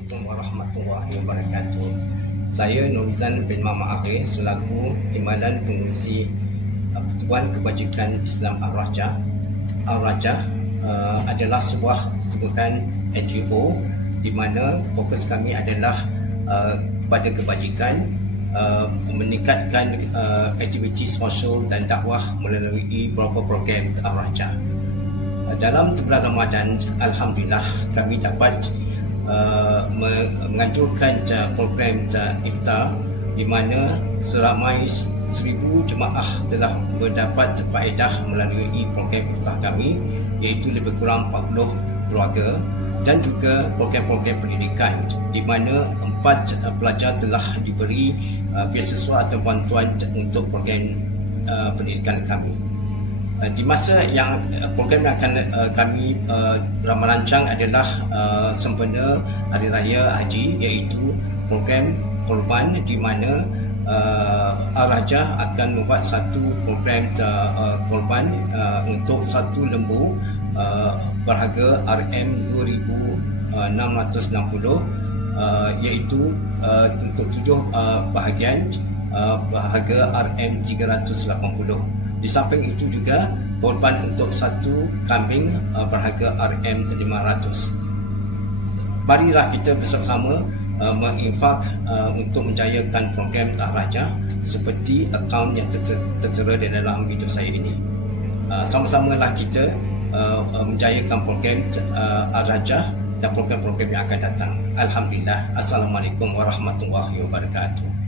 Assalamualaikum warahmatullahi wabarakatuh. Saya Nurizan bin Mama Akhir selaku Timbalan Pengurusi uh, Pertubuhan Kebajikan Islam Al-Rajah. Al-Rajah uh, adalah sebuah pertubuhan NGO di mana fokus kami adalah uh, kepada kebajikan uh, meningkatkan uh, aktiviti sosial dan dakwah melalui beberapa program Al-Rajah. Uh, dalam bulan Ramadan, Alhamdulillah kami dapat uh, menganjurkan uh, program uh, iftar di mana seramai seribu jemaah telah mendapat faedah melalui program iftar kami iaitu lebih kurang 40 keluarga dan juga program-program pendidikan di mana empat uh, pelajar telah diberi uh, beasiswa atau bantuan untuk program uh, pendidikan kami. Uh, di masa yang uh, program yang akan uh, kami uh, adalah uh, sempena Hari Raya Haji iaitu program korban di mana uh, Al-Raja akan membuat satu program uh, uh, korban uh, untuk satu lembu uh, berharga RM2,660 uh, iaitu uh, untuk tujuh uh, bahagian uh, berharga RM380 di samping itu juga korban untuk satu kambing uh, berharga RM500 marilah kita bersama uh, menginfak uh, untuk menjayakan program Tak Raja seperti akaun yang ter- tertera di dalam video saya ini uh, sama-samalah kita uh, uh, menjayakan program uh, Al-Raja dan program-program yang akan datang. Alhamdulillah. Assalamualaikum warahmatullahi wabarakatuh.